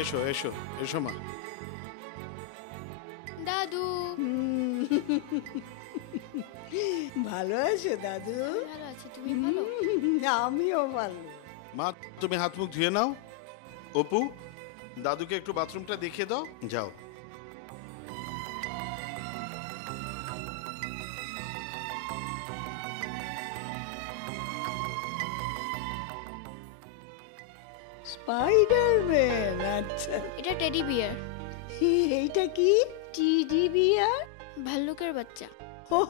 এসো এসো এসো মা। দাদু ভালো আছো দাদু? ভালো আছে, তুমি ভালো? আমিও ভালো। মা তুমি হাত মুখ ধুয়ে নাও। অপু, দাদুকে একটু বাথরুমটা দেখিয়ে দাও, যাও। স্পাইডারম্যান, আচ্ছা। এটা টেডি বিয়ার। এইটা কি? টিডি বিয়ার? ভাল্লুকের বাচ্চা। ও,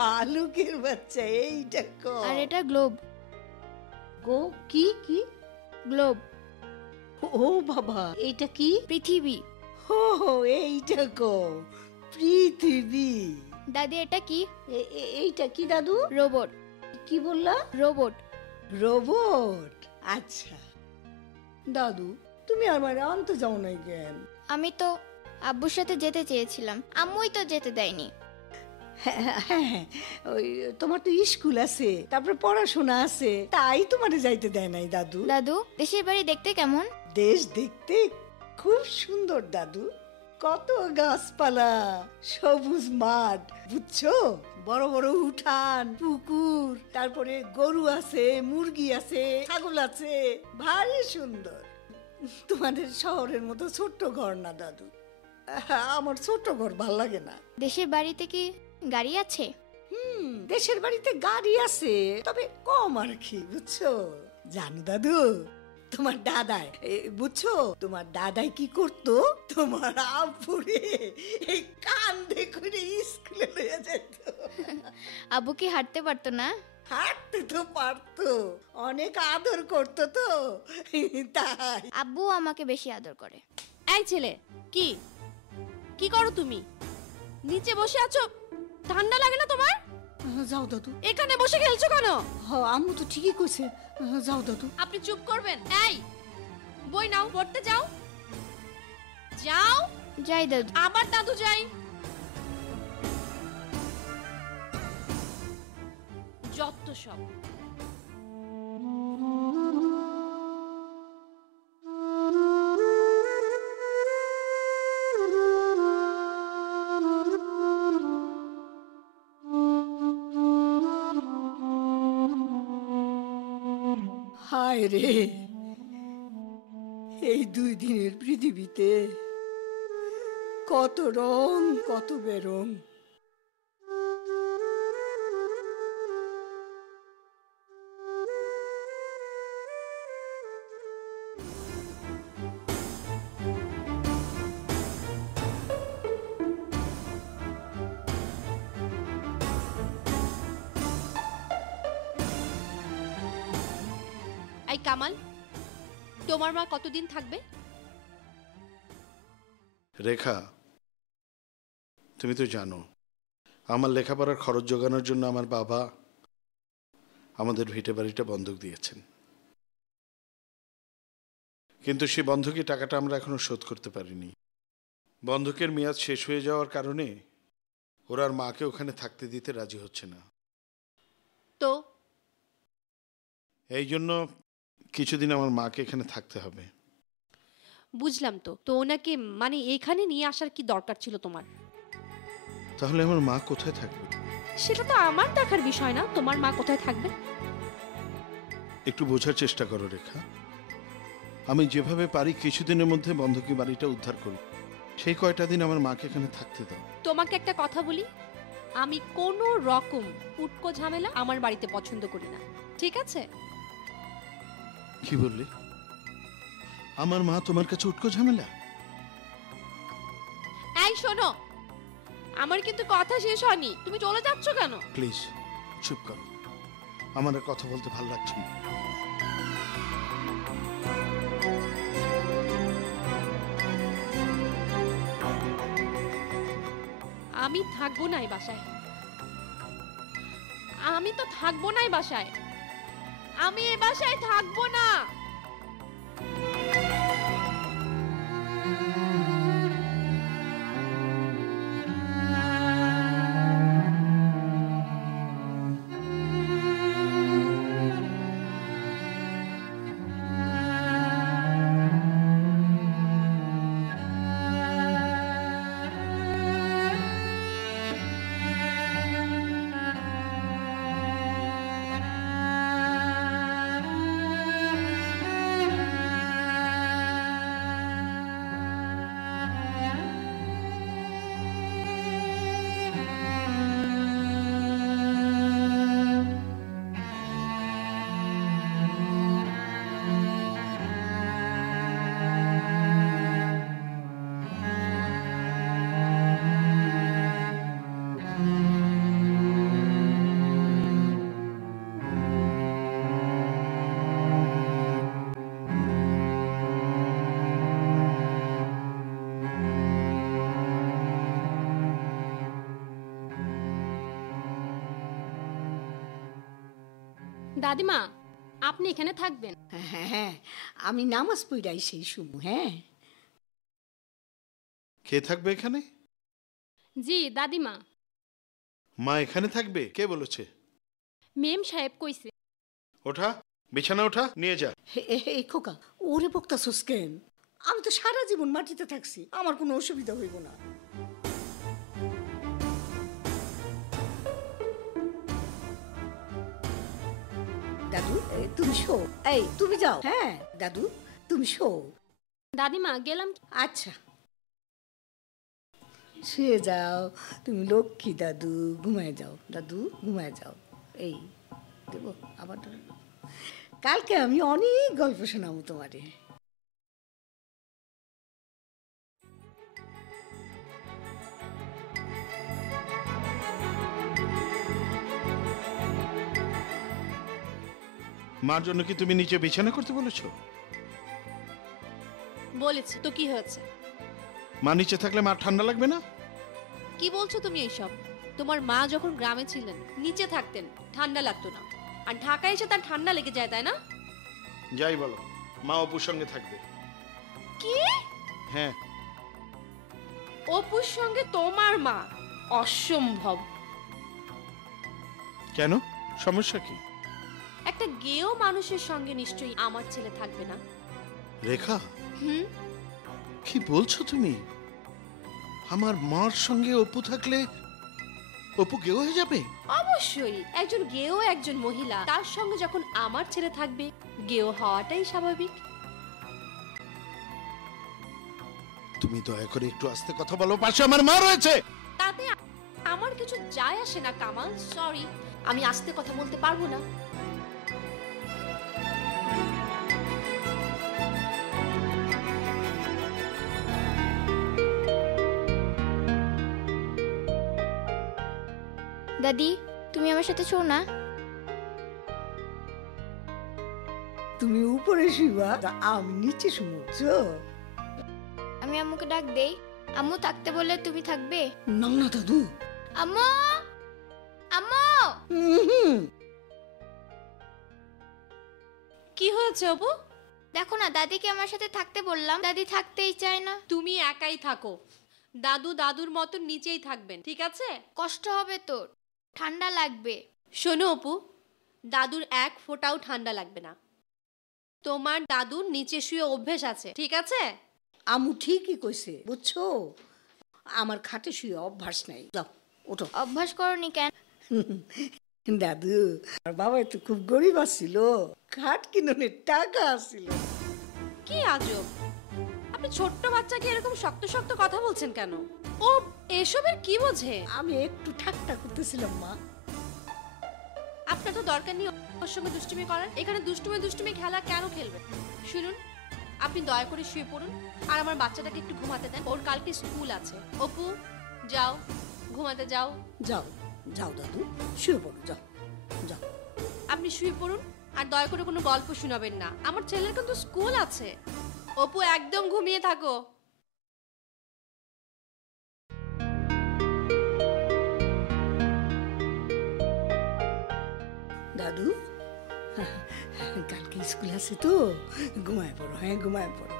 ভালুকের বাচ্চা। এইটা আর এটা গ্লোব। গো কি কি? গ্লোব ও বাবা, এটা কি? পৃথিবী। ও, এইটা গো পৃথিবী। দাদি এটা কি? এইটা কি দাদু? রোবট। কি বললা? রোবট। রোবট, আচ্ছা। দাদু, তুমি আমার আনতে যাও নাই কেন? আমি তো আব্বুর সাথে যেতে চেয়েছিলাম, আম্মুই তো যেতে দেয়নি। হ্যাঁ, ওই তোমার তো স্কুল আছে, তারপরে পড়াশোনা আছে, তাই তোমারে যাইতে দেয় নাই দাদু। দাদু, দেশের বাড়ি দেখতে কেমন? দেশ দেখতে খুব সুন্দর দাদু। কত গাছপালা, সবুজ মাঠ, বুঝছো? বড় বড় উঠান, পুকুর, তারপরে গরু আছে, মুরগি আছে, ছাগল আছে, ভারী সুন্দর। তোমাদের শহরের মতো ছোট্ট ঘর না দাদু। আমার ছোট্ট ঘর ভাল লাগে না। দেশের বাড়িতে কি গাড়ি আছে? দেশের বাড়িতে গাড়ি আছে, তবে কম আর কি, বুঝছো? জানো দাদু, তোমার দাদাই, বুঝছো, তোমার দাদাই কি করতো? তোমার আব্বুরে এই কান্দে করে স্কুলে লইয়া যেত। আব্বু কি হাঁটতে পারতো না? হাঁটতে তো পারতো, অনেক আদর করতো তো, তাই। আব্বু আমাকে বেশি আদর করে। এই ছেলে, কি কি করো তুমি? নিচে বসে আছো, ঠান্ডা লাগে না তোমার? যাও দাদু। এখানে বসে খেলছো কেন? আম্মু তো ঠিকই কইছে, যাও দাদু। আপনি চুপ করবেন? এই, বই নাও, পড়তে যাও। যাও। যাই দাদু। আবার দাদু যাই। যত সব। হায় রে, এই 2 দিনের পৃথিবীতে কত রং, কত বেরং। এই কামাল, তোমার মা কতদিন থাকবে? রেখা, তুমি তো জানো আমার লেখাপড়ার খরচ জোগানোর জন্য আমার বাবা আমাদের ভিটে বাড়িটা বন্ধক দিয়েছেন, কিন্তু সেই বন্ধকি টাকাটা আমরা এখনো শোধ করতে পারিনি। বন্ধকের মেয়াদ শেষ হয়ে যাওয়ার কারণে ওরা আর মাকে ওখানে থাকতে দিতে রাজি হচ্ছে না। তো এই জন্য কিছুদিন আমার মাকে এখানে থাকতে হবে। বুঝলাম, তো তো ওনাকে মানে এখানে নিয়ে আসার কি দরকার ছিল তোমার? তাহলে আমার মা কোথায় থাকবে? সেটা তো আমার দেখার বিষয় না, তোমার মা কোথায় থাকবে। একটু বোঝার চেষ্টা করো রেখা, আমি যেভাবে পারি কিছুদিনের মধ্যে বন্ধকি বাড়িটা উদ্ধার করব। সেই কয়টা দিন আমার মাকে এখানে থাকতে দাও। তোমাকে একটা কথা বলি, আমি কোনো রকম উটকো ঝামেলা আমার বাড়িতে পছন্দ করি না, ঠিক আছে? কি বললি? আমার মা তোমার কাছে উটকো ঝামেলা? এই শোনো, আমার কিন্তু কথা শেষ হয়নি, তুমি চলে যাচ্ছ কেন? প্লিজ চুপ করো, আমার আর কথা বলতে ভালো লাগছে না। আমি থাকবো না এই বাসায়, আমি তো থাকবো না এই বাসায়, আমি এই বাসায় থাকবো না। দাদিমা, আপনি এখানে থাকবেন? হ্যাঁ হ্যাঁ, আমি নামাজ পড়াই সেই শুমু। হ্যাঁ, কে থাকবে এখানে? জি দাদিমা, মা এখানে থাকবে? কে বলেছে? মেম সাহেব কইছে। ওঠা, বিছানা ওঠা, নিয়ে যা। এই খোকা, ওরে বকতাছস কেন? আমি তো সারা জীবন মাটিতে থাকছি, আমার কোনো অসুবিধা হইব না। দাদু, তুমি শো। এই তুমি যাও। হ্যাঁ দাদু, তুমি শো। দাদিমা গেলাম। আচ্ছা, শুয়ে যাও, তুমি লক্ষ্মী দাদু। ঘুমায় যাও দাদু, ঘুমায় যাও। এই দেবো আবার ধরো। কালকে আমি অনেক গল্প শোনাবো তোমারে। মার জন্য কি তুমি নিচে বিছানা করতে বলেছো? বলেছি তো, কি হয়েছে? মা নিচে থাকলে মার ঠান্ডা লাগবে না? কি বলছো তুমি এইসব? তোমার মা যখন গ্রামে ছিলেন নিচে থাকতেন, ঠান্ডা লাগতো না। আর ঢাকায় এসে তার ঠান্ডা লেগে যায়, তাই না? যাই বলো, মা অপুর সঙ্গে থাকবে। কি? হ্যাঁ। অপুর সঙ্গে তোমার মা? অসম্ভব। কেন, সমস্যা কি? একটা গেও মানুষের সঙ্গে নিশ্চয়ই আমার ছেলে থাকবে না। রেখা, হুম, কি বলছো তুমি? আমার মার সঙ্গে অপু থাকলে অপু গেও হয়ে যাবে? অবশ্যই। একজন গেও একজন মহিলা, তার সঙ্গে যখন আমার ছেলে থাকবে, গেও হওয়াটাই স্বাভাবিক। তুমি দয়া করে একটু আস্তে কথা বলো, পাশে আমার মা রয়েছে। তাতে আমার কিছু যায় আসে না কামাল। সরি, আমি আস্তে কথা বলতে পারবো না। দাদি, তুমি আমার সাথে শো না। তুমি উপরে শুইবা, আমি নিচে শুমুছো। আমি আম্মুকে ডাক দেই। আম্মু থাকতে বলে তুমি থাকবে? না না দাদু। আম্মু, আম্মু। হুম, কি হয়েছে অপু? দেখো না, দাদিকে আমার সাথে থাকতে বললাম, দাদি থাকতেই চায় না। তুমি একাই থাকো, দাদু দাদুর মতো নিচেই থাকবেন, ঠিক আছে? কষ্ট হবে তোর, ঠান্ডা লাগবে। শোনো অপু, দাদুর এক ফোঁটাও ঠান্ডা লাগবে না। তোমার দাদুর নিচে শুয়ে অভ্যেস আছে, ঠিক আছে? আমু ঠিকই কইছে, বুঝছো? আমার খাটে শুয়ে অভ্যাস নাই। যাও ওঠো। অভ্যাস করনি কেন? দাদু, আর বাবা তো খুব গরিব আছিল, খাট কিননের টাকা আছিল। কি আজব, আপনি ছোট্ট বাচ্চাকে এরকম শক্ত শক্ত কথা বলছেন কেন? ও এসবের কি বোঝে? আমি একটু ঠাট্টা করতেছিলাম মা। আপনার তো দরকার নেই ওর সঙ্গে দুষ্টুমি করার। এখানে দুষ্টুমি দুষ্টুমি খেলা কেন খেলবেন? শুনুন, আপনি দয়া করে শুয়ে পড়ুন আর আমার বাচ্চাটাকে একটু ঘুমাতে দেন। ওর কালকে স্কুল আছে। অপু, যাও ঘুমাতে যাও। যাও যাও দাদু, শুয়ে পড়ো, যাও যাও। আপনি শুয়ে পড়ুন আর দয়া করে কোনো গল্প শোনাবেন না, আমার ছেলের কিন্তু স্কুল আছে। অপু, একদম ঘুমিয়ে থাকো। দাদু, কালকে স্কুল আছে তো, ঘুমায় পড়ো। হ্যাঁ, ঘুমায় পড়ো।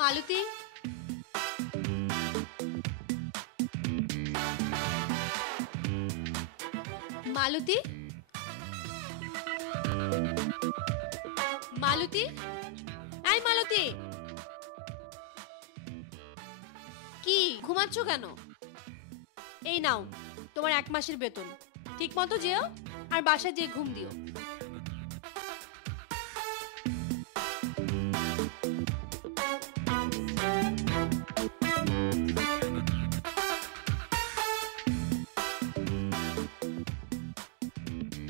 মালতী, মালতী, মালতী, এই মালতী, কি ঘুমাচ্ছ কেন? এই নাও তোমার 1 মাসের বেতন, ঠিক মতো যেও আর বাসায় যেয়ে ঘুম দিও।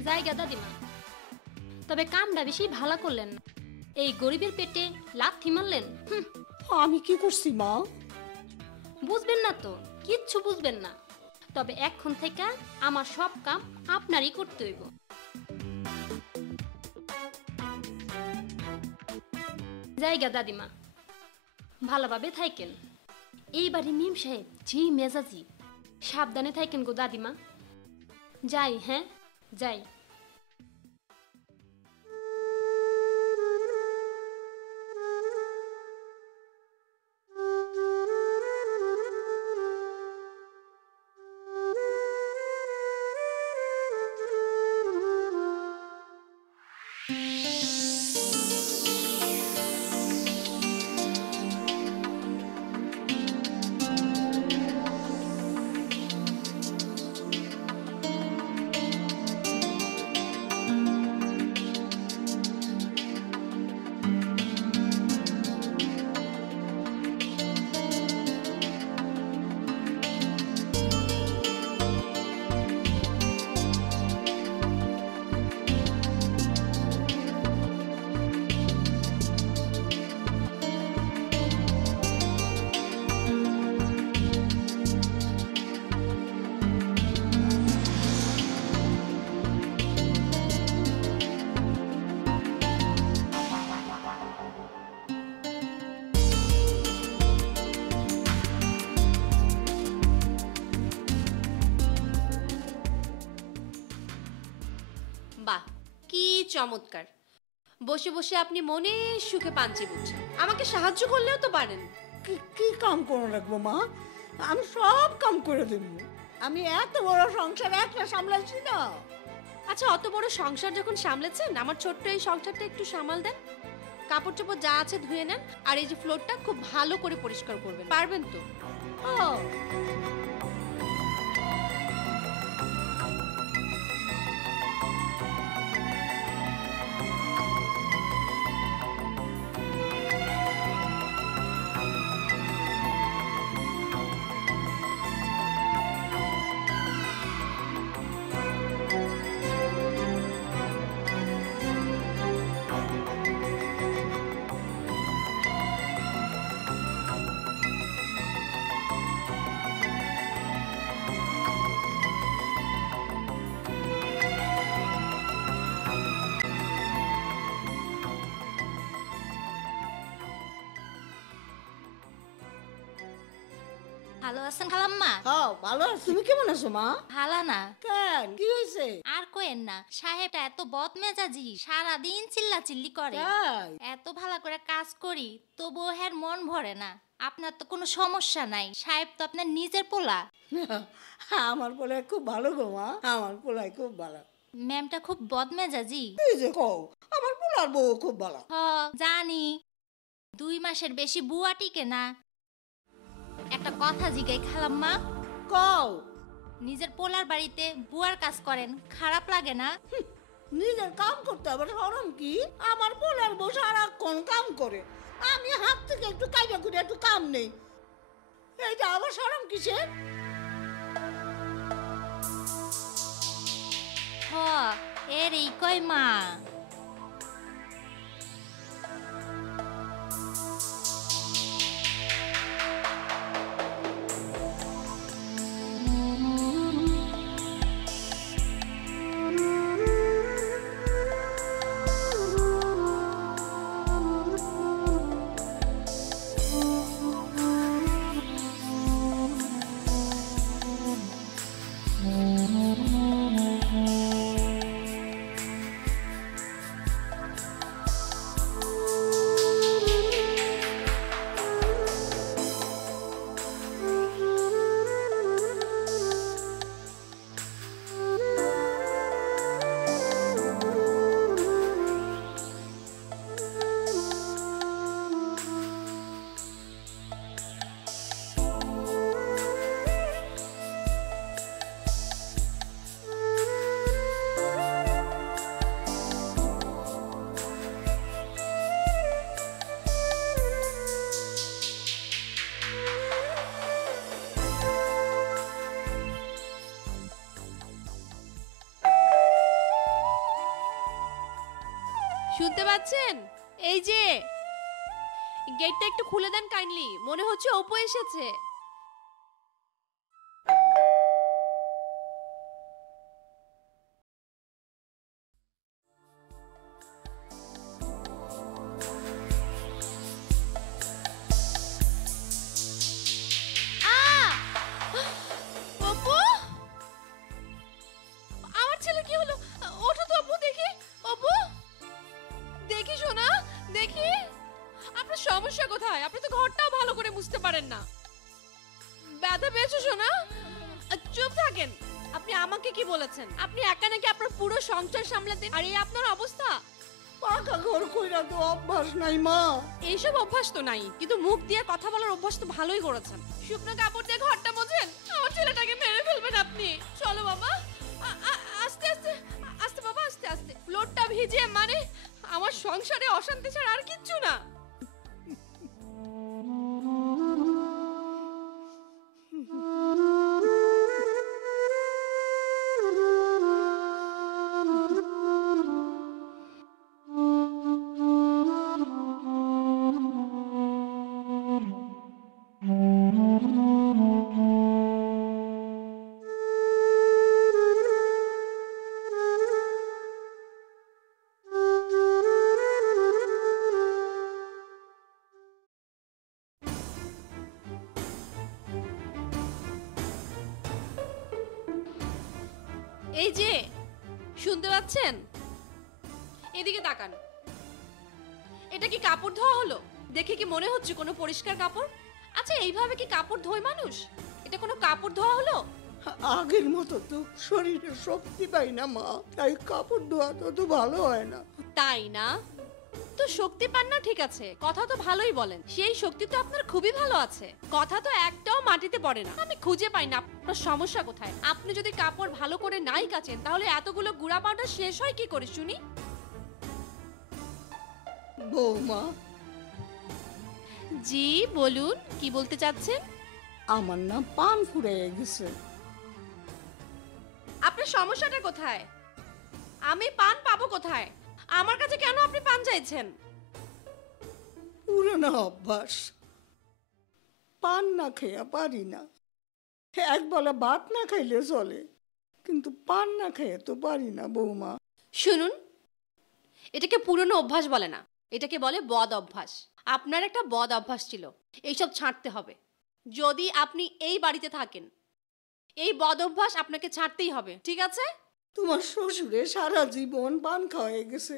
জায়গা দাদিমা, তবে কামটা বেশি ভালো করলেন না। এই গরিবের পেটে লাথি মারলেন। আমি কি করছি মা? বুঝবেন না তো, কিচ্ছু বুঝবেন না। তবে এখন থেকে আমার সব কাম আপনারই করতে হইব। জায়গা দাদিমা, ভালোভাবে থাকেন। এইবারে মিম সাহেব জি মেজাজি, সাবধানে থাকেন গো দাদিমা। যাই, হ্যাঁ যাই। বাহ, কি চমৎকার! বসে বসে আপনি মনে সুখে পাঞ্চি বুঝছেন। আমাকে সাহায্য করলেও তো পারেন। কি কাম করে রাখবো মা? আমি সব কাম করে দেব। আমি এত বড় সংসার একলা সামলাচ্ছি না। আচ্ছা, অত বড় সংসার যখন সামলেছেন, আমার ছোট্ট এই সংসারটা একটু সামাল দেন। কাপড় চোপড় যা আছে ধুয়ে নেন, আর এই যে ফ্লোরটা খুব ভালো করে পরিষ্কার করবেন। পারবেন তো? ও ভালো আছেন খালাম্মা? হ্যাঁ ভালো আছি। তুমি কেমন আছো মা? ভালো না। কেন, কি হয়েছে? আর কোয়েন না, সাহেবটা এত বদমেজাজি, সারাদিন চিল্লা চিল্লি করে। তাই? এত ভালো করে কাজ করি তবুও হের মন ভরে না। আপনার তো কোনো সমস্যা নাই, সাহেব তো আপনার নিজের পোলা। আমার পোলাই খুব ভালো গো মা, আমার পোলাই খুব ভালো। ম্যামটা খুব বদমেজাজি। এই যে কও, আমার পোলার বউ খুব ভালো। হ জানি, 2 মাসের বেশি বুয়া টিকে না। একটা কথা জিগাই খালাম্মা, কও। নিজের পোলার বাড়িতে বুয়ার কাজ করেন, খারাপ লাগে না? নিজের কাম করতে আবার শরম কি? আমার পোলার বউ সারাক্ষণ কাম করে, আমি হাত থেকে একটু কাইটা করে একটু কাম নেই। এইটা আবার শরম কিসের? হ এর এই কয় মা। শুনতে পাচ্ছেন? এই যে গেটটা একটু খুলে দেন কাইন্ডলি, মনে হচ্ছে অপু এসেছে। অপু, আমার ছেলে কি হলো? ওঠো তো অপু, দেখি। অপু, দেখি সোনা, দেখি আপনার সমস্যা কোথায়? আপনি তো ঘরটাও ভালো করে বুঝতে পারেন না। ব্যথা পেয়েছো সোনা? চুপ থাকেন। আপনি আমাকে কি বলেছেন? আপনি একা নাকি আপনার পুরো সংসার সামলাতেন, আর এই আপনার অবস্থা? পাকা ঘর কইরা তো অভ্যাস নাই মা। এইসব অভ্যাস তো নাই, কিন্তু মুখ দিয়ে কথা বলার অভ্যাস তো ভালোই করেছেন। শুকনো কাপড় দিয়ে ঘরটা মোছেন, আমার ছেলেটাকে মেরে ফেলবেন আপনি। চলো বাবা, আস্তে আস্তে আস্তে বাবা, আস্তে আস্তে। ফ্লোরটা ভিজে মানে আমার সংসারে অশান্তি ছাড়া আর কিচ্ছু না। এই যে শুনতে পাচ্ছেন? এদিকে তাকান। এটা কি কাপড় ধোয়া হলো? দেখে কি মনে হচ্ছে কোনো পরিষ্কার কাপড়? আচ্ছা, এইভাবে কি কাপড় ধোয় মানুষ? এটা কোনো কাপড় ধোয়া হলো? আগের মতো তো শরীরে শক্তি পাই না মা, তাই কাপড় ধোয়া তো ভালো হয় না। তাই না? তো শক্তি পান না, ঠিক আছে, কথা তো ভালোই বলেন। সেই শক্তি তো আপনার খুবই ভালো আছে, কথা তো একটাও মাটিতে পড়ে না। আমি খুঁজে পাই না আপনার সমস্যা কোথায়। আপনি যদি কাপড় ভালো করে নাই কাচেন, তাহলে এতগুলো গুঁড়া পাউডার শেষ হয় কি করে শুনি? বৌমা, জি বলুন, কি বলতে চাচ্ছেন? আমার না পান ফুরিয়ে গেছে। আপনার সমস্যাটা কোথায়? আমি পান পাবো কোথায়? আমার কাছে কেন আপনি পান চাইছেন? পুরনো অভ্যাস, পান না খেয়া পারি না। একবেলা ভাত না খাইলে চলে, কিন্তু পান না খেয়ে তো পারি না বৌমা। শুনুন, এটাকে পুরনো অভ্যাস বলে না, এটাকে বলে বদ অভ্যাস। আপনার একটা বদ অভ্যাস ছিল, এইসব ছাড়তে হবে। যদি আপনি এই বাড়িতে থাকেন, এই বদ অভ্যাস আপনাকে ছাড়তেই হবে, ঠিক আছে? তোমার শ্বশুরে সারা জীবন পান খাওয়াই গেছে,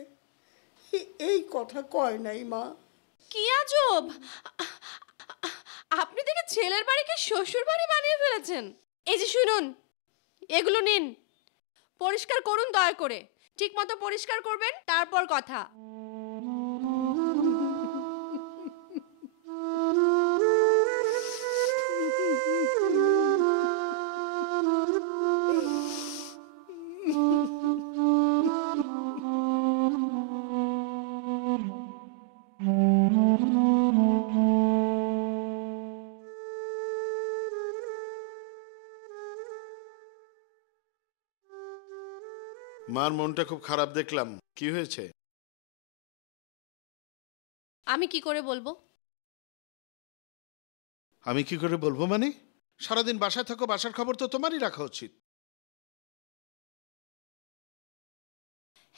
এই কথা কয় নাই মা। কি আজব! আপনি দেখে ছেলের বাড়িকে শ্বশুর বাড়ি বানিয়ে ফেলেছেন। এই যে শুনুন, এগুলো নিন, পরিষ্কার করুন দয়া করে। ঠিক মতো পরিষ্কার করবেন, তারপর কথা। মার মনটা খুব খারাপ দেখলাম, কি হয়েছে? আমি কি করে বলবো? আমি কি করে বলবো মানে? সারাদিন বাসায় থাকো, বাসার খবর তো তোমারই রাখা উচিত।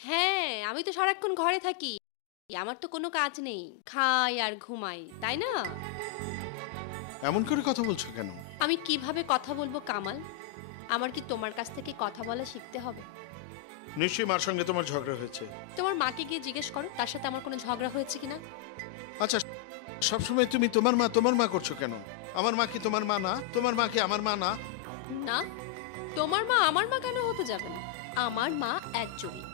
হ্যাঁ, আমি তো সারাক্ষণ ঘরে থাকি, আমার তো কোনো কাজ নেই, খাই আর ঘুমাই, তাই না? এমন করে কথা বলছো কেন? আমি কিভাবে কথা বলবো কামাল? আমার কি তোমার কাছ থেকে কথা বলা শিখতে হবে? নিশ্চয়ই মার সঙ্গে তোমার ঝগড়া হয়েছে। তোমার মাকে গিয়ে জিজ্ঞেস করো তার সাথে আমার কোনো ঝগড়া হয়েছে কিনা। আচ্ছা, সবসময় তুমি তোমার মা করছো কেন? আমার মা কি তোমার মা না? তোমার মা কি আমার মা না? না, তোমার মা আমার মা কেন হতে যাবে না? আমার মা একজনই,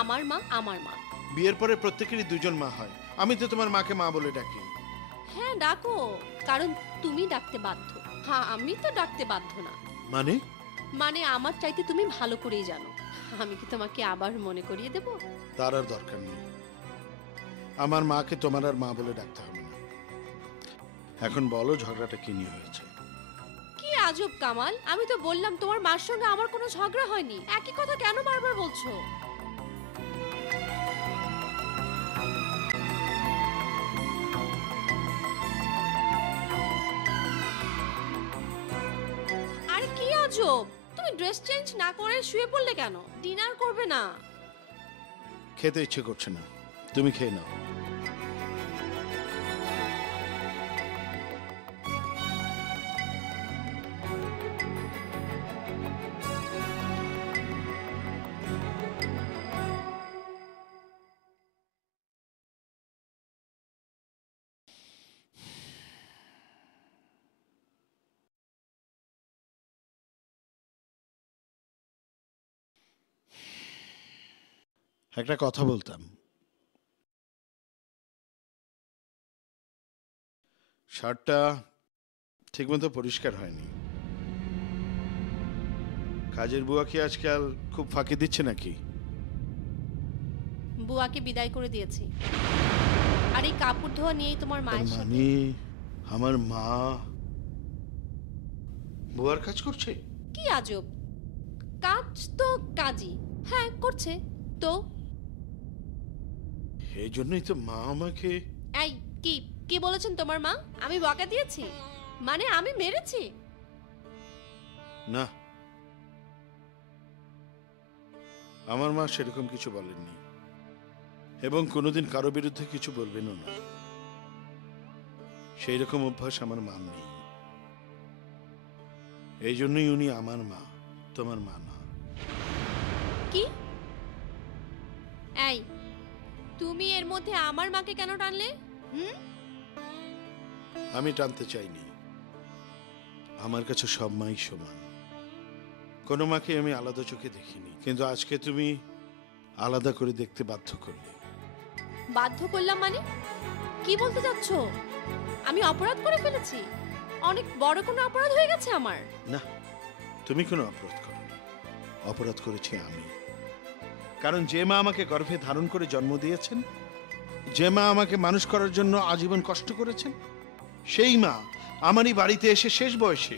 আমার মা আমার মা। বিয়ের পরে প্রত্যেকেরই দুজন মা হয়, আমি তো তোমার মাকে মা বলে ডাকি। হ্যাঁ ডাকো, কারণ তুমি ডাকতে বাধ্য। হ্যাঁ, আমি তো ডাকতে বাধ্য না। মানে? মানে আমার চাইতে তুমি ভালো করেই জানো। আমি কি তোমাকে আবার মনে করিয়ে দেব? তার আর দরকার নেই, আমার মাকে তোমার আর মা বলে ডাকতে হবে না। এখন বলো, ঝগড়াটা কি নিয়ে হয়েছে? কি আজব কামাল, আমি তো বললাম তোমার মার সঙ্গে আমার কোনো ঝগড়া হয়নি। একই কথা কেন বারবার বলছো? আজব, তুমি ড্রেস চেঞ্জ না করে শুয়ে পড়লে কেন? ডিনার করবে না? খেতে ইচ্ছে করছে না, তুমি খেয়ে নাও। একটা কথা বলতাম, শার্টটা ঠিকমতো পরিষ্কার হয়নি। কাজের বুয়া কি আজকাল খুব ফাঁকি দিচ্ছে নাকি? বুয়াকে বিদায় করে দিয়েছি, আর এই কাপড় ধোয়া নিয়েই তোমার মায়ের সাথে। মানে আমার মা বুয়ার কাজ করছে? কি আজব, কাজ তো কাজই, হ্যাঁ করছে তো। এই জন্যই তো মা আমাকে। এই কি কি বলেছেন তোমার মা? আমি বকা দিয়েছি? মানে আমি মেরেছি? না, আমার মা সেরকম কিছু বলেননি, এবং কোনোদিন কারো বিরুদ্ধে কিছু বলবেনও না। সেই রকম অভ্যাস আমার মা নেই। এই জন্যই উনি আমার মা, তোমার মা না। কি? এই তুমি এর মধ্যে আমার মাকে কেন টানলে? আমি টানতে চাইনি। আমার কাছে সব মাই সমান, কোনো মাকে আমি আলাদা চোখে দেখিনি, কিন্তু আজকে তুমি আলাদা করে দেখতে বাধ্য করলে। বাধ্য করলাম মানে? কি বলতে চাচ্ছ? আমি অপরাধ করে ফেলেছি? অনেক বড় কোনো অপরাধ হয়ে গেছে আমার? না, তুমি কোনো অপরাধ করোনি, অপরাধ করেছি আমি। কারণ যে মা আমাকে গর্ভে ধারণ করে জন্ম দিয়েছেন, যে মা আমাকে মানুষ করার জন্য আজীবন কষ্ট করেছেন, সেই মা আমারই বাড়িতে এসে শেষ বয়সে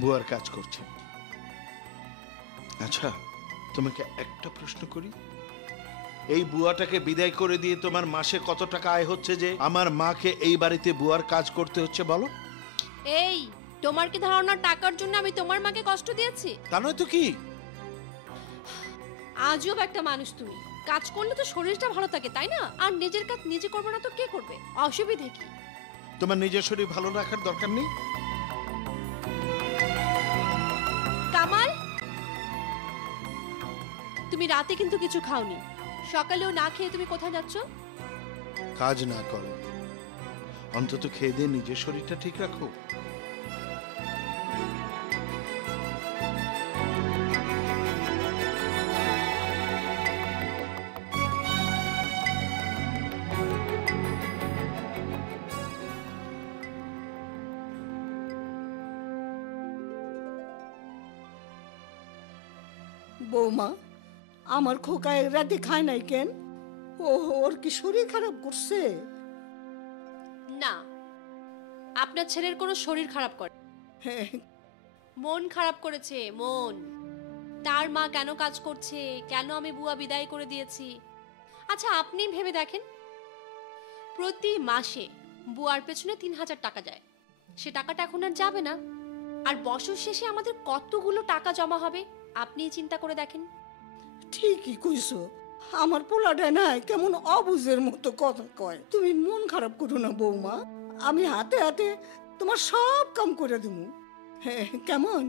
বুয়ার কাজ করছেন। আচ্ছা, তোমাকে একটা প্রশ্ন করি, এই বুয়াটাকে বিদায় করে দিয়ে তোমার মাসে কত টাকা আয় হচ্ছে যে আমার মাকে এই বাড়িতে বুয়ার কাজ করতে হচ্ছে বলো? এই তোমার কি ধারণা টাকার জন্য আমি তোমার মাকে কষ্ট দিয়েছি? তা নয় তো কি? আজব একটা মানুষ তুমি। কাজ করলে তো শরীরটা ভালো থাকে, তাই না? আর নিজের কাজ নিজে করবে না তো কে করবে? অসুবিধে কি? তোমার নিজের শরীর ভালো রাখার দরকার নেই? কামাল, তুমি রাতে কিন্তু কিছু খাওনি। সকালেও না খেয়ে তুমি কোথায় যাচ্ছ? কাজ না করো, অন্তত খেয়ে দিয়ে নিজের শরীরটা ঠিক রাখো। বৌমা, আমার খোকা এক রাতে খায় নাই কেন? ও, ওর কি শরীর খারাপ করছে? না, আপনার ছেলের কোনো শরীর খারাপ করে, মন খারাপ করেছে। মন। তার মা কেন কাজ করছে, কেন আমি বুয়া বিদায় করে দিয়েছি। আচ্ছা আপনি ভেবে দেখেন, প্রতি মাসে বুয়ার পেছনে ৩,০০০ টাকা যায়। সে টাকাটা এখন আর যাবে না, আর বছর শেষে আমাদের কতগুলো টাকা জমা হবে আপনি চিন্তা করে দেখেন। ঠিকই কইছো, আমার পোলাটা না কেমন অবুঝের মতো কথা কয়। তুমি মন খারাপ করো না বৌমা, আমি হাতে হাতে তোমার সব কাম করে দেবো। কেমন?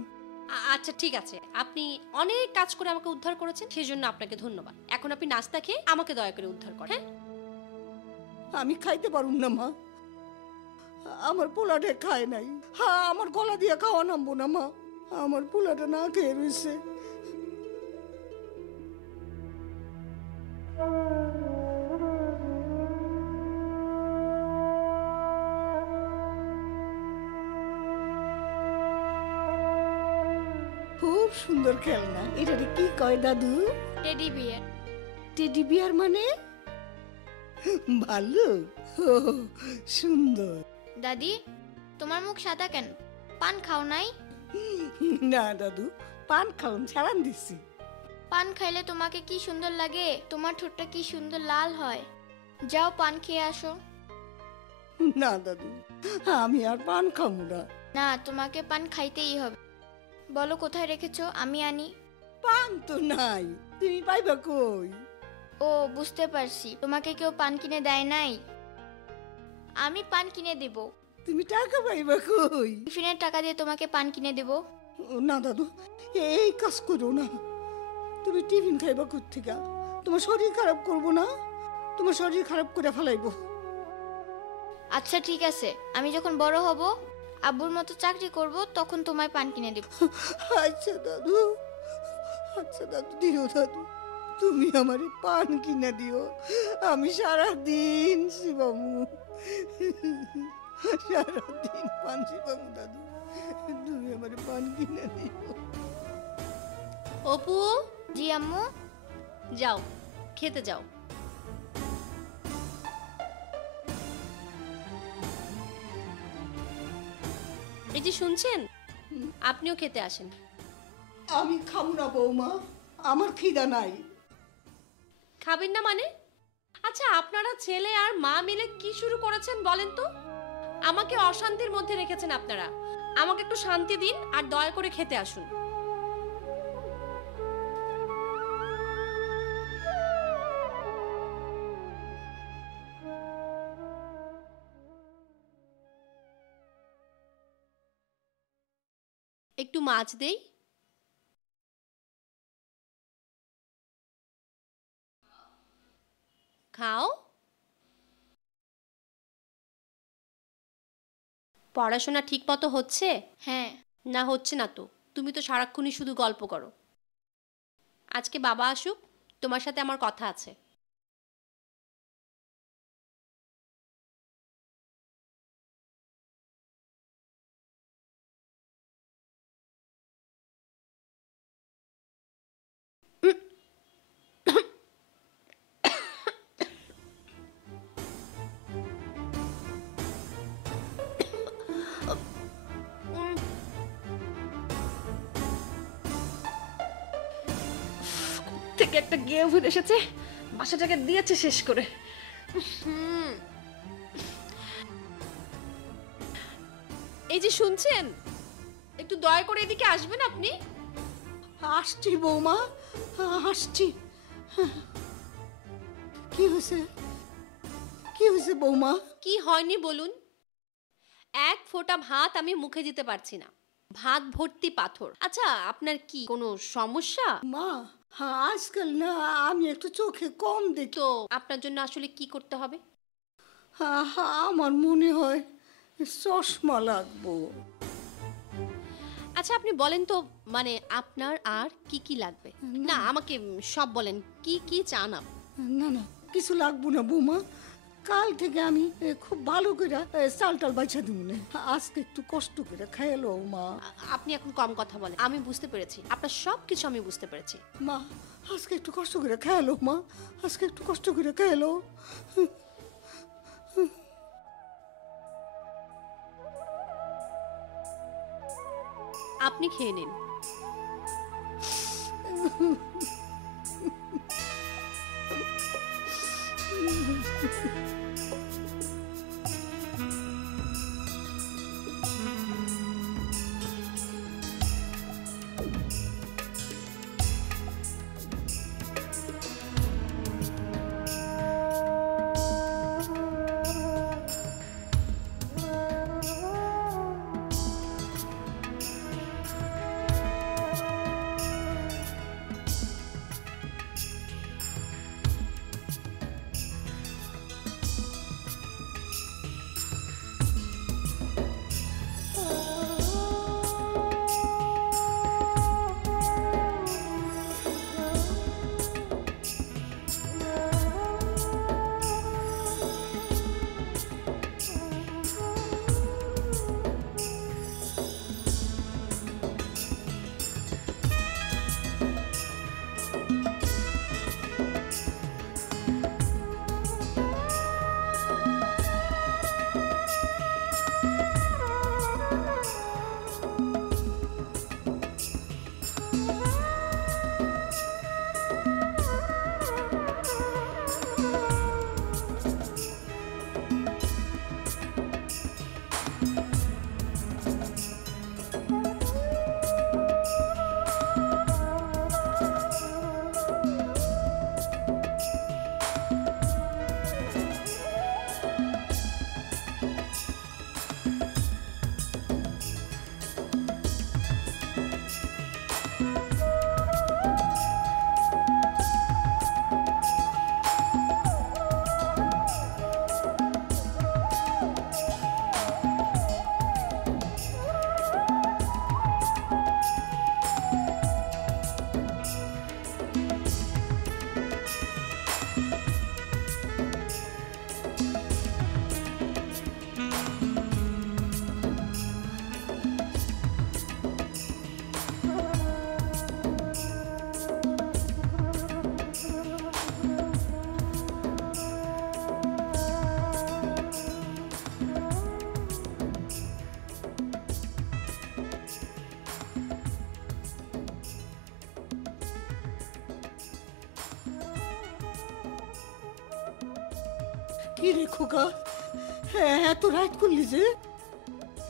আচ্ছা ঠিক আছে, আপনি অনেক কাজ করে আমাকে উদ্ধার করেছেন, সেজন্য আপনাকে ধন্যবাদ। এখন আপনি নাস্তা খেয়ে আমাকে দয়া করে উদ্ধার করেন। হ্যাঁ, আমি খাইতে পারুম না মা, আমার পোলাটা খায় নাই। হ্যাঁ, আমার গলা দিয়ে খাওয়া নামবো না মা, আমার পোলাটা না খেয়ে রয়েছে। খুব সুন্দর খেলনা। এটারে কি কয় দাদু? Teddy bear. টেডি বিয়ার মানে? ভালো, ও, সুন্দর। দাদি, তোমার মুখ সাদা কেন? পান খাও নাই? না দাদু, পান খাওন ছাড়ান দিছি। পান খাইলে তোমাকে কি সুন্দর লাগে, তোমার ঠোঁটটা কি সুন্দর লাল হয়। যাও পান খেয়ে আসো। না দাদু, আমি আর পান খাবো না। না, তোমাকে পান খাইতেই হবে। বলো কোথায় রেখেছো, আমি আনি। পান তো নাই, তুমি পাইবা কই? ও বুঝতে পারছি, তোমাকে কেউ পান কিনে দেয় নাই। আমি পান কিনে দেব। তুমি টাকা পাইবা কই? টিফিনের টাকা দিয়ে তোমাকে পান কিনে দেব। ও না দাদু, এই কাজ করো না। তুমি টিফিন খাইবা কোত্থেকা? তোমার শরীর খারাপ করবো না? তোমার শরীর খারাপ করে ফেলাইবো। আচ্ছা ঠিক আছে, আমি যখন বড় হব, আব্বুর মতো চাকরি করব, তখন তোমায় পান কিনে দেব। আচ্ছা দাদু, আচ্ছা দাদু, দিও দাদু, তুমি আমারে পান কিনা দিও। আমি সারাদিন শিবামু, সারাদিন পান শিবামু দাদু, তুমি আমারে পান কিনা দিও। অপু, জি আম্মু। যাও খেতে যাও। এই যে শুনছেন, আপনিও খেতে আসেন। আমি খাবো না বৌমা, আমার খিদা নাই। খাবেন না মানে? আচ্ছা, আপনারা ছেলে আর মা মিলে কি শুরু করেছেন বলেন তো? আমাকে অশান্তির মধ্যে রেখেছেন আপনারা। আমাকে একটু শান্তি দিন আর দয়া করে খেতে আসুন। একটু মাছ দেই। খাও। পড়াশোনা ঠিক মতো হচ্ছে? হ্যাঁ। না হচ্ছে না তো? তুমি তো সারাক্ষণই শুধু গল্প করো। আজকে বাবা আসুক, তোমার সাথে আমার কথা আছে। থেকে একটা গেয়ে ভূত এসেছে, বাসাটাকে দিয়েছে শেষ করে। এই যে শুনছেন, একটু দয়া করে এদিকে আসবেন আপনি। আসছি বৌমা, আসছি। কি হয়েছে, কি হয়েছে বৌমা? কি হয়নি বলুন? এক ফোঁটা ভাত আমি মুখে দিতে পারছি না, ভাত ভর্তি পাথর। আচ্ছা, আপনার কি কোনো সমস্যা? মা, আজকাল না আমি একটু চোখে কম দেখি। তো আপনার জন্য আসলে কি করতে হবে? আমার মনে হয় চশমা লাগবো। আচ্ছা, আপনি বলেন তো, মানে আপনার আর কি কি লাগবে? না, আমাকে সব বলেন, কি কি চান আপনি? না না, কিছু লাগবো না বৌমা। কাল থেকে আমি খুব ভালো করে চাল টাল বাছা দিব না। আজকে একটু কষ্ট করে খাইলো মা। আপনি এখন কম কথা বলেন, আমি বুঝতে পেরেছি, আপনার সব কিছু আমি বুঝতে পেরেছি। মা, আজকে একটু কষ্ট করে খাইলো মা, আজকে একটু কষ্ট করে খাইলো। আপনি খেয়ে নিন। কি রে খোকা, হ্যাঁ এত রাত করলি যে?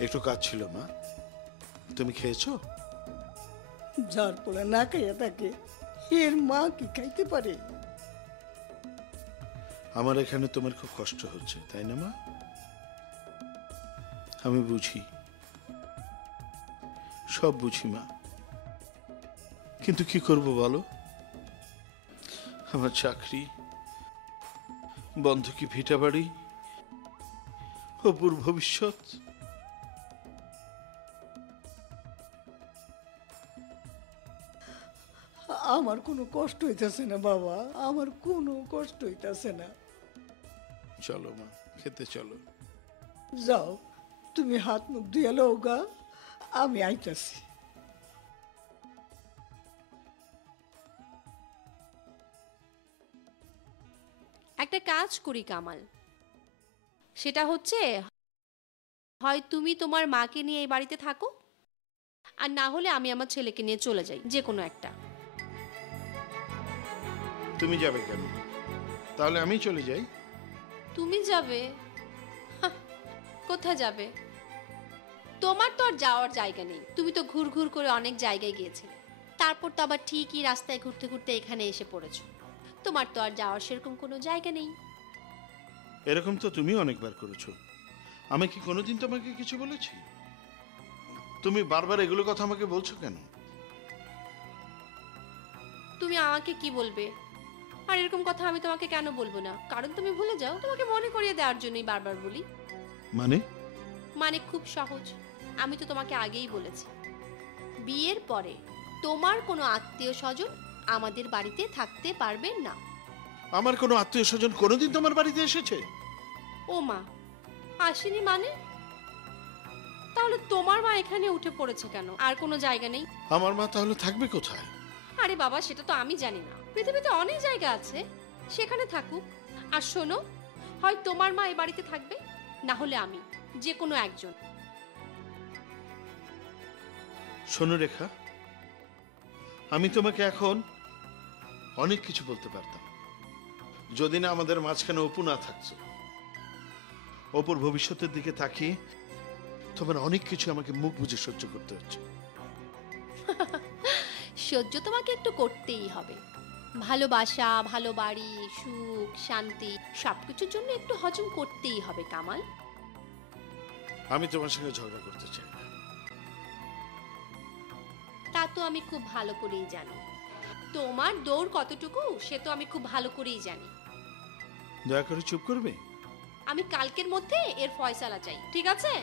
একটু কাজ ছিল মা। তুমি খেয়েছো? যার পোলা না খাইয়া থাকে এর মা কি খাইতে পারে? আমার এখানে তোমার খুব কষ্ট হচ্ছে, তাই না মা? আমি বুঝি, সব বুঝি মা, কিন্তু কি করব বলো? আমার চাকরি, বন্ধকি ভিটা বাড়ি, অপুর ভবিষ্যৎ। আমার কোনো কষ্ট হইতাছে না বাবা, আমার কোনো কষ্ট হইতাছে না। চলো মা, খেতে চলো। যাও, তুমি হাত মুখ ধুয়ে লও গা, আমি আইতাছি। একটা কাজ করি কামাল, সেটা হচ্ছে হয় তুমি তোমার মাকে নিয়ে এই বাড়িতে থাকো, আর না হলে আমি আমার ছেলেকে নিয়ে চলে যাই, যে কোনো একটা। তুমি যাবে কেন? তাহলে আমি চলে যাই। তুমি যাবে? হাহ, কোথায় যাবে? তোমার তো আর যাওয়ার জায়গা নেই, তুমি তো ঘুর ঘুর করে অনেক জায়গায় গিয়েছিলে, তারপর তো আবার ঠিকই রাস্তায় ঘুরতে ঘুরতে এখানে এসে পড়েছো। তোমার তো আর যাওয়ার সেরকম কোনো জায়গা নেই। এরকম তো তুমি অনেকবার করেছো, আমি কি কোনোদিন তোমাকে কিছু বলেছি? তুমি বারবার এগুলো কথা আমাকে বলছো কেন? তুমি আমাকে কি বলবে? আর এরকম কথা আমি তোমাকে কেন বলবো না? কারণ তুমি ভুলে যাও, তোমাকে মনে করিয়ে দেওয়ার জন্যই বারবার বলি। মানে খুব সহজ, আমি তো তোমাকে আগেই বলেছি, বিয়ের পরে তোমার কোনো আত্মীয় স্বজন আমাদের বাড়িতে থাকতে পারবে না। আমার কোনো আত্মীয় স্বজন কোনোদিন তোমার বাড়িতে এসেছে? ও মা, আসেনি মানে? তাহলে তোমার মা এখানে উঠে পড়েছে কেন? আর কোনো জায়গা নেই? আমার মা তাহলে থাকবে কোথায়? আরে বাবা, সেটা তো আমি জানি না, পৃথিবীতে অনেক জায়গা আছে, সেখানে থাকুক। আর শোনো, হয় তোমার মা এই বাড়িতে থাকবে, না হলে আমি, যে কোনো একজন। শোনো রেখা, আমি তোমাকে এখন অনেক কিছু বলতে পারতাম যদি না আমাদের মাঝখানে অপু না থাকতো। অপুর ভবিষ্যতের দিকে তাকিয়ে তোমার অনেক কিছু আমাকে মুখ বুজে সহ্য করতে হচ্ছে। সহ্য তোমাকে একটু করতেই হবে। ভালোবাসা, ভালো বাড়ি, সুখ, শান্তি সবকিছুর জন্য একটু হজম করতেই হবে কামাল। আমি তোমার সঙ্গে ঝগড়া করতে চাই না। তা তো আমি খুব ভালো করেই জানি, তোমার দৌড় কতটুকু সে তো আমি খুব ভালো করেই জানি। দয়া করে চুপ করবে? আমি কালকের মধ্যে এর ফয়সালা চাই, ঠিক আছে?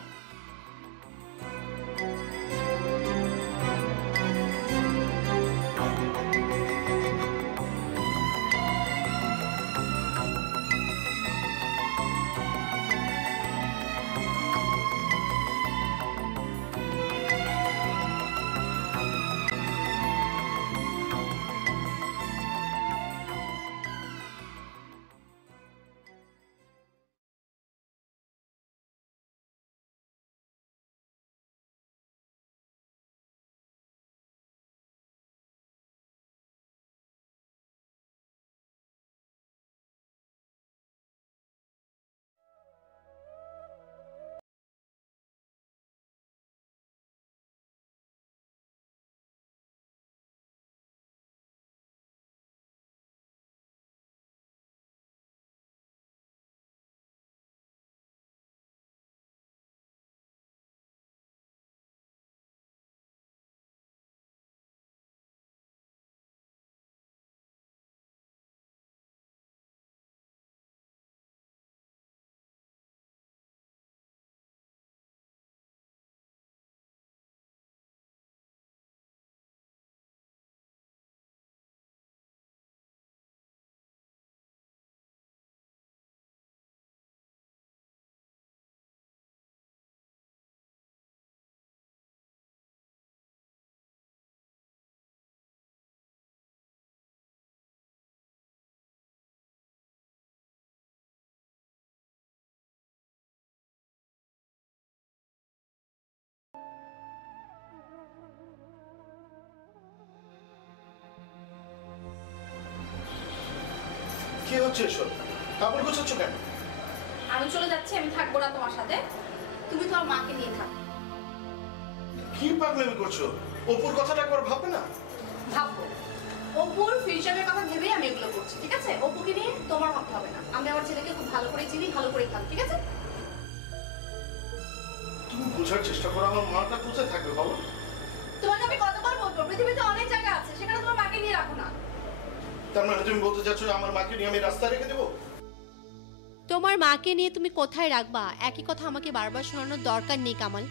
কি হচ্ছে এসব? কাপড় গোছাচ্ছ কেন? আমি চলে যাচ্ছি, আমি থাকবো না তোমার সাথে, তুমি তোমার মাকে নিয়ে থাক। কি পাগলামি করছো? অপুর কথাটা একবার ভাববে না? ভাববো, অপুর ফিউচারের কথা ভেবেই আমি এগুলো করছি, ঠিক আছে? অপুকে নিয়ে তোমার ভাবতে হবে না, আমি আমার ছেলেকে খুব ভালো করে চিনি, ভালো করে খান, ঠিক আছে? তুমি বোঝার চেষ্টা করো, আমার মাটা কোথায় থাকবে বলো? তোমাকে আমি কতবার বলবো, পৃথিবীতে অনেক জায়গা আছে, সেখানে তোমার মাকে নিয়ে রাখো না। তার মানে তুমি বলতে চাচ্ছ আমার মাকে নিয়ে আমি রাস্তায় রেখে দেবো? তোমার মাকে নিয়ে তুমি কোথায় রাখবা, একই কথা আমাকে বারবার শোনানোর দরকার নেই কামাল।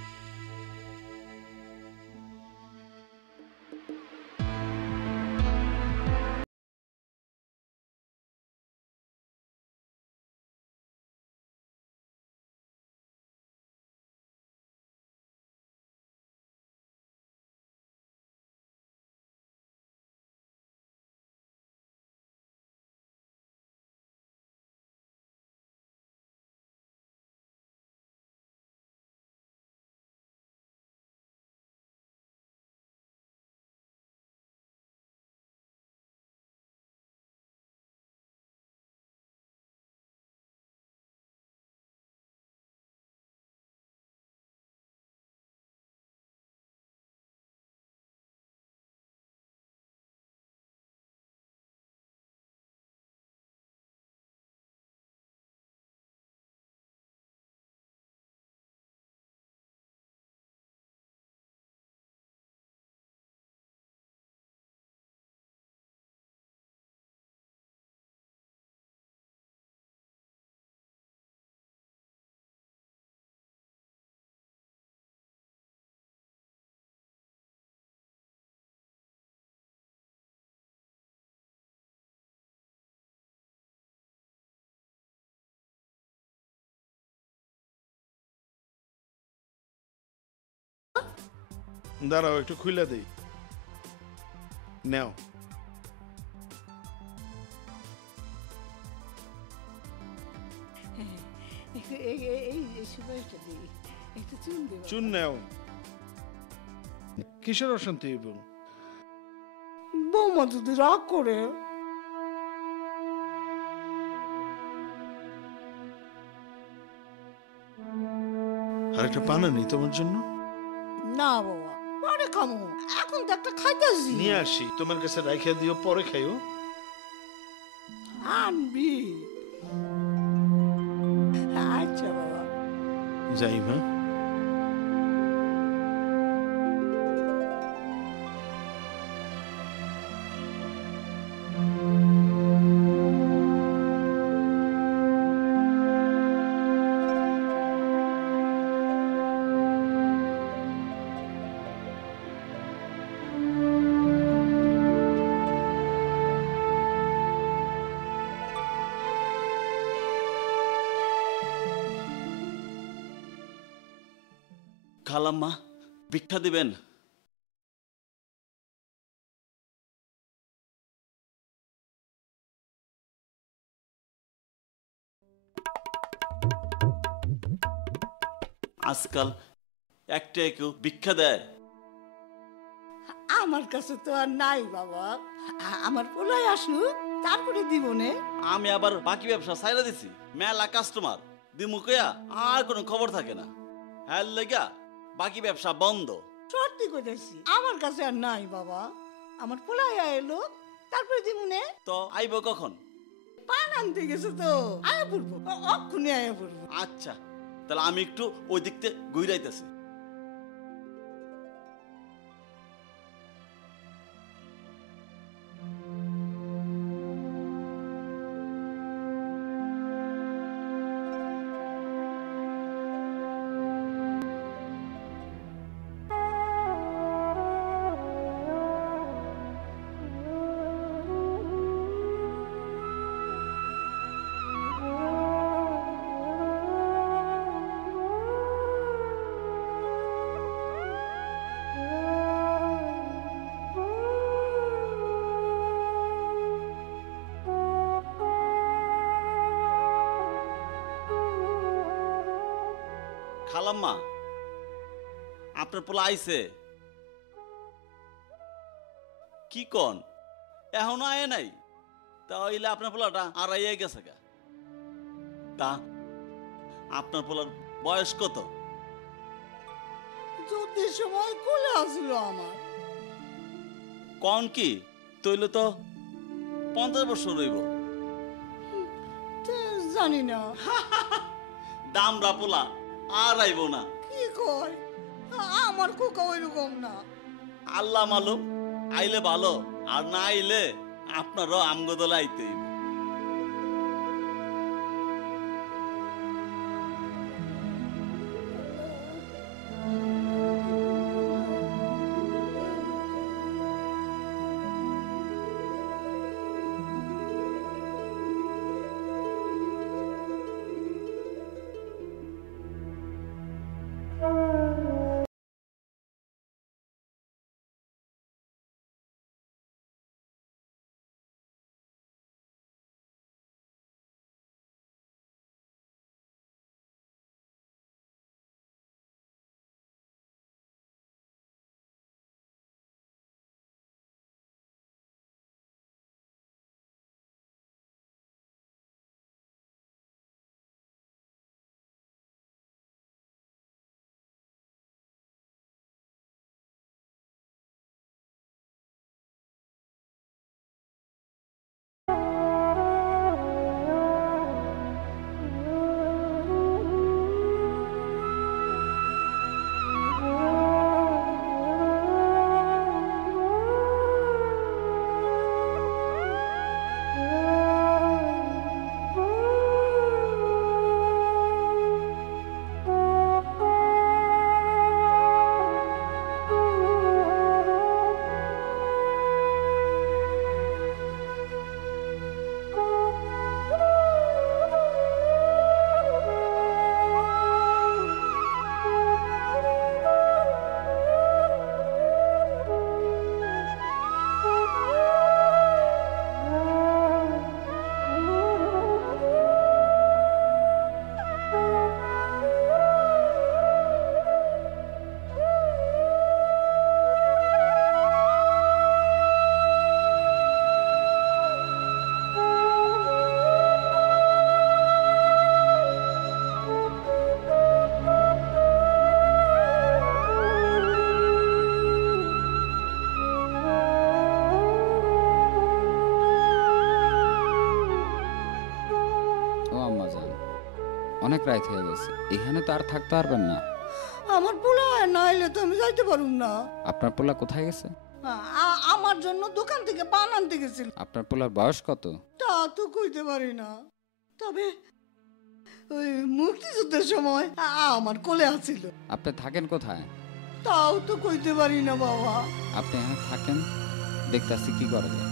দাঁড়াও, একটু খুলে দেই। নাও। এই সুপারিশটা দিই, একটু চুন দেব। চুন নাও। কিসের অশান্তি হইব? বৌমা যদি রাগ করে। আর একটা পানা নেই তোমার জন্য? না বাবা, পরে খামো, এখন তো একটা খাইতেছি। নিয়ে আসি, তোমার কাছে রাইখা দিও, পরে খাইও। আনবি? আচ্ছা বাবা। যাই মা। খালাম্মা, ভিক্ষা দিবেন? আজকাল একটা কেউ ভিক্ষা দেয়? আমার কাছে তো আর নাই বাবা, আমার পোলাই আসুক তারপরে দিব নে। আমি আবার বাকি ব্যবসা ছাইরা দিছি, মেলা কাস্টমার দিমু কইয়া আর কোনো খবর থাকে না, হ্যাঁ লেগা বাকি ব্যবসা বন্ধ। সত্যি কইতেছি, আমার কাছে আর নাই বাবা, আমার পোলাই এলো তারপরে দিব নে। তো আইব কখন? পান আনতে গেছে তো, আয়া পড়বো, অক্ষুনি আয়া পড়বো। আচ্ছা, তাহলে আমি একটু ওই দিকতে ঘুরাইতেছি। খালাম্মা, আপনার পোলা আইছে? কি কন, এখনো আয় নাই? তাহলে আপনার পোলাটা আড়াইয়া গেছে গা। তা আপনার পোলার বয়স কত? যুদ্ধের সময় কোলে আসলো আমার। কন কি তৈলে তো 50 বছর রইব। তা জানি না। দামরা পোলা আর আইব না। কি কয়? আমার কোকা ওইরকম না। আল্লাহ মালুম, আইলে ভালো, আর না আইলে আপনারও আমগদলে আইতে হইব। অনেক রাত হয়ে গেছে, এখানে তো আর থাকতে পারবেন না। আমার পোলা না এলে তো আমি যাইতে পারুম না। আপনার পোলা কোথায় গেছে? আমার জন্য দোকান থেকে পান আনতে গেছিল। আপনার পোলার বয়স কত? তা তো কইতে পারি না, তবে ওই মুক্তিযুদ্ধের সময় আমার কোলে আছিল। আপনি থাকেন কোথায়? তাও তো কইতে পারি না বাবা। আপনি এখানে থাকেন, দেখতেছি কি করা যায়।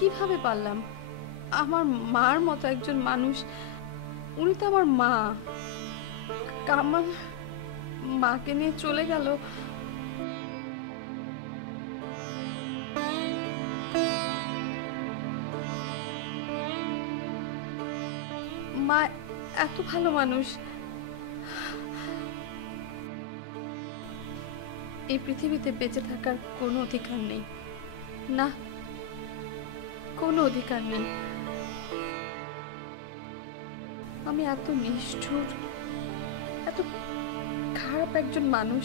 কিভাবে পারলাম? আমার মার মতো একজন মানুষ, উনি তো আমার মা। কামাল মাকে নিয়ে চলে গেল। মা এত ভালো মানুষ, এই পৃথিবীতে বেঁচে থাকার কোনো অধিকার নেই। না, কোনো অধিকার নেই। আমি এত নিষ্ঠুর, এত খারাপ একজন মানুষ।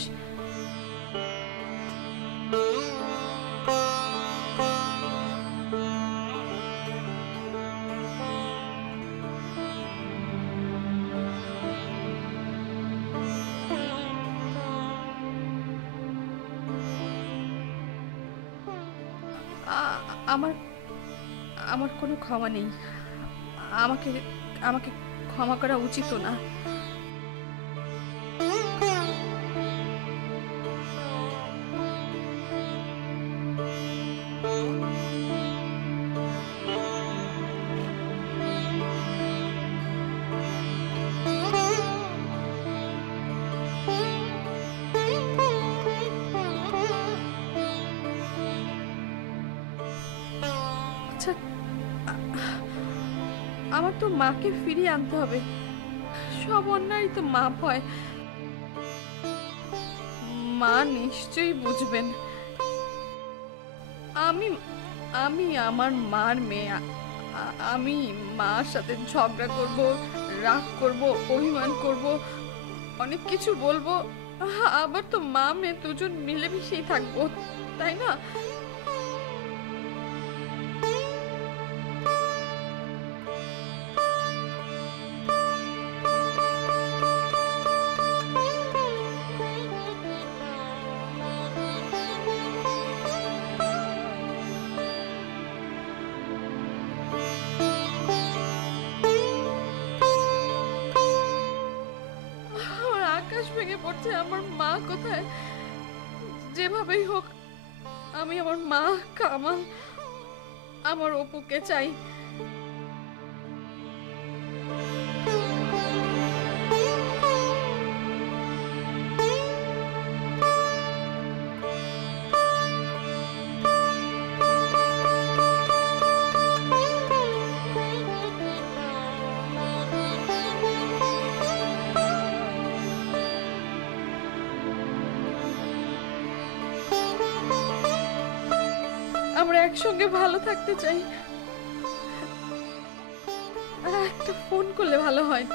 আমার আমার কোনো ক্ষমা নেই। আমাকে আমাকে ক্ষমা করা উচিত না। আচ্ছা, আমার তো মাকে ফিরিয়ে আনতে হবে। সব অন্যায় তো মাপ হয়। মা নিশ্চয়ই বুঝবেন। আমি আমি আমার মার মেয়ে। আমি মার সাথে ঝগড়া করব, রাগ করব, অভিমান করব, অনেক কিছু বলবো। আবার তো মা মেয়ে দুজন মিলেমিশেই থাকবো, তাই না? আমার আকাশ ভেঙে পড়ছে। আমার মা কোথায়? যেভাবেই হোক আমি আমার মা, কামাল, আমার অপুকে চাই। আমরা একসঙ্গে ভালো থাকতে চাই। একটা ফোন করলে ভালো হয়।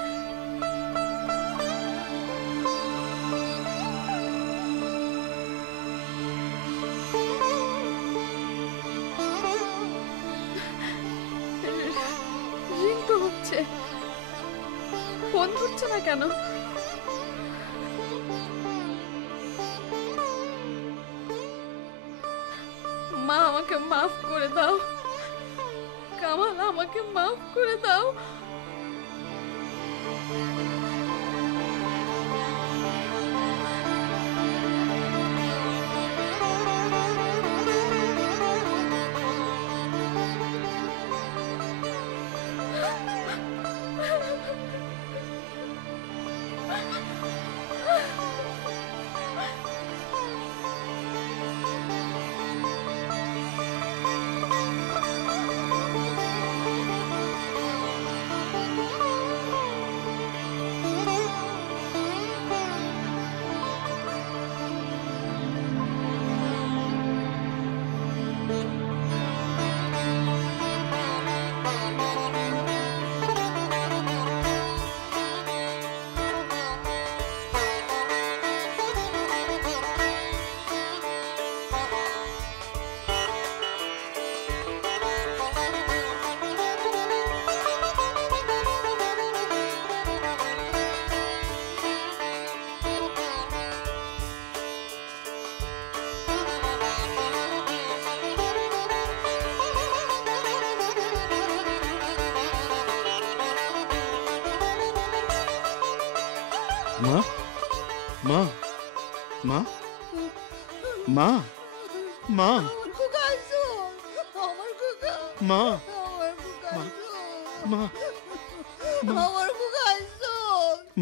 রিং তো হচ্ছে, ফোন ধরছে না কেন? মা, আমাকে মাফ করে দাও। কামাল, আমাকে মাফ করে দাও। মা, মা, মা, মা, মা, আমার খোকা আইছো, আমার খোকা, মা, আমার খোকা মা, আইছো, মা, আমার খোকা আইছো।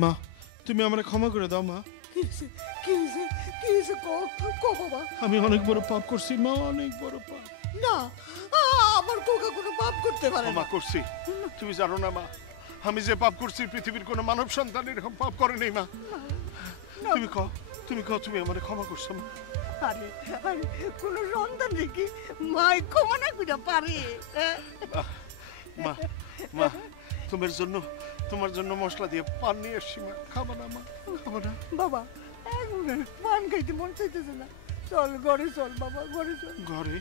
মা, তুমি আমারে ক্ষমা করে দাও মা। কি হয়েছে কো বাবা। আমি অনেক বড় পাপ করছি মা, অনেক বড় পাপ। না, আমার খোকা কোনো পাপ করতে পারে না। ক্ষমা করছি। তুমি জানো না মা, আমি যে পাপ করছি পৃথিবীর কোনো মানব সন্তান এরকম পাপ করে নেই মা। তুমি কও তুমি আমারে ক্ষমা করছো মা। আরে আরে, কোনো সন্তান দেখি মাই ক্ষমা না করে পারে? মা, মা, তোমার জন্য মশলা দিয়ে পান নিয়ে এসছি মা। খাবো না মা, খাবো না। বাবা, এখন আর পান খাইতে মন চাইতেছে না। চল ঘরে চল বাবা, ঘরে চল। ঘরে?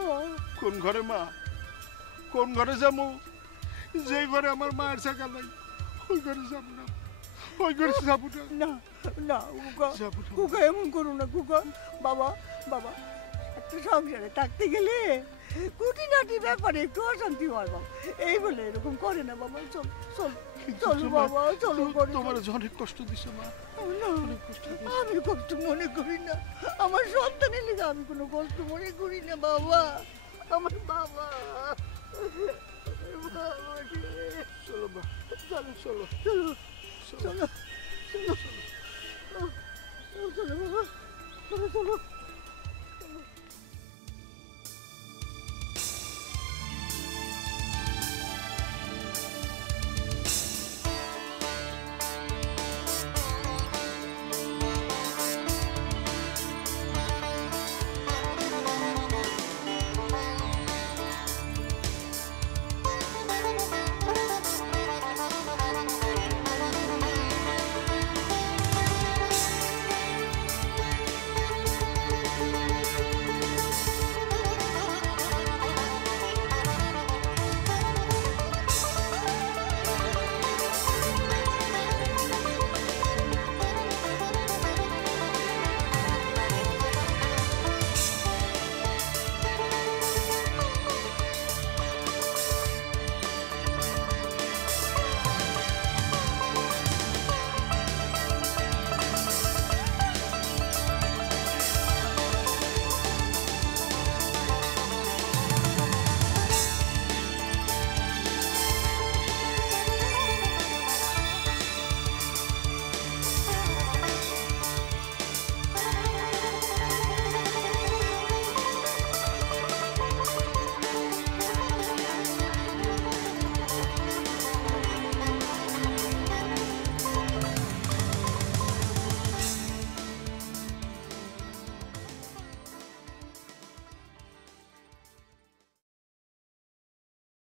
ও, কোন ঘরে মা? কোন ঘরে যাবো? যে ঘরে আমার মায়ের ছাকা নাই ওই ঘরে যাবো না, ওই ঘরে যাবো না। না না কুকা, যাবো না। কুকা এমন করো না কুকা। বাবা বাবা, একটা সংসারে থাকতে গেলে খুঁটিনাটি ব্যাপারে একটু অশান্তি হয় বাবা, এই বলে এরকম করে না বাবা। চল চল চলো বাবা, চলো। তোমার অনেক কষ্ট দিছে মা, না, অনেক কষ্ট দিছে। আমি কষ্ট মনে করি না, আমার সন্তানের লিগে আমি কোনো কষ্ট মনে করি না বাবা। আমার বাবা, বাবা রে। চলো মা, চলো চলো চলো চলো চলো চলো বাবা, চলো চলো।